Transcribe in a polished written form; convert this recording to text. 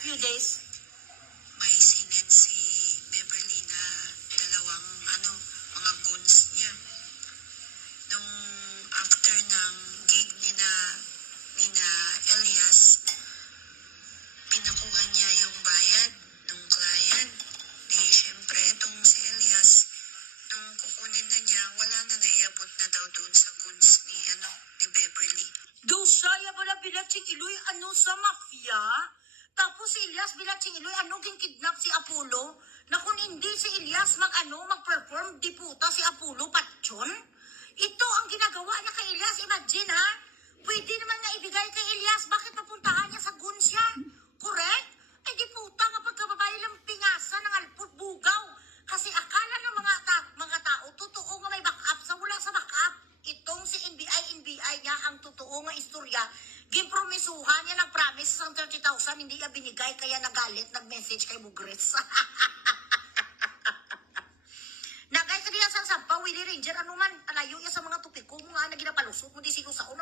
few days? May sinend si Beverly na dalawang mga goons niya. Nung after ng gig nina Elias, pinakuha niya yung bayad ng client. Di syempre itong si Elias, nung kukunin na niya, wala na, naiabot na daw doon sa goons ni Beverly. Dusaya ba na bilatsing iloy sa mafia? Tapos si Elias bilatsing iloy ginkidnap si Apollo? Na kung hindi si Elias mag-perform, di puta si Apollo patyon? Ito ang ginagawa niya kay Elias. Imagine ha? Pwede naman nga ibigay kay Elias. Bakit papuntahan niya sa guns yan? Correct? Ay di puta nga pagkababae lang pingasa ng alpot bugaw. Kasi akala ng mga tao, totoo nga may backup sa wala sa backup. Itong si NBI niya ang totoo nga istorya. Gimpromisuhan niya ng promise ng 30,000, hindi niya binigay, kaya nagalit, nag-message kay Mugres. Nagay ka diya sa Sampa, Willie Ranger, ano man, alayo niya sa mga tupiko mo nga na ginapalusot mo di sigo sa una.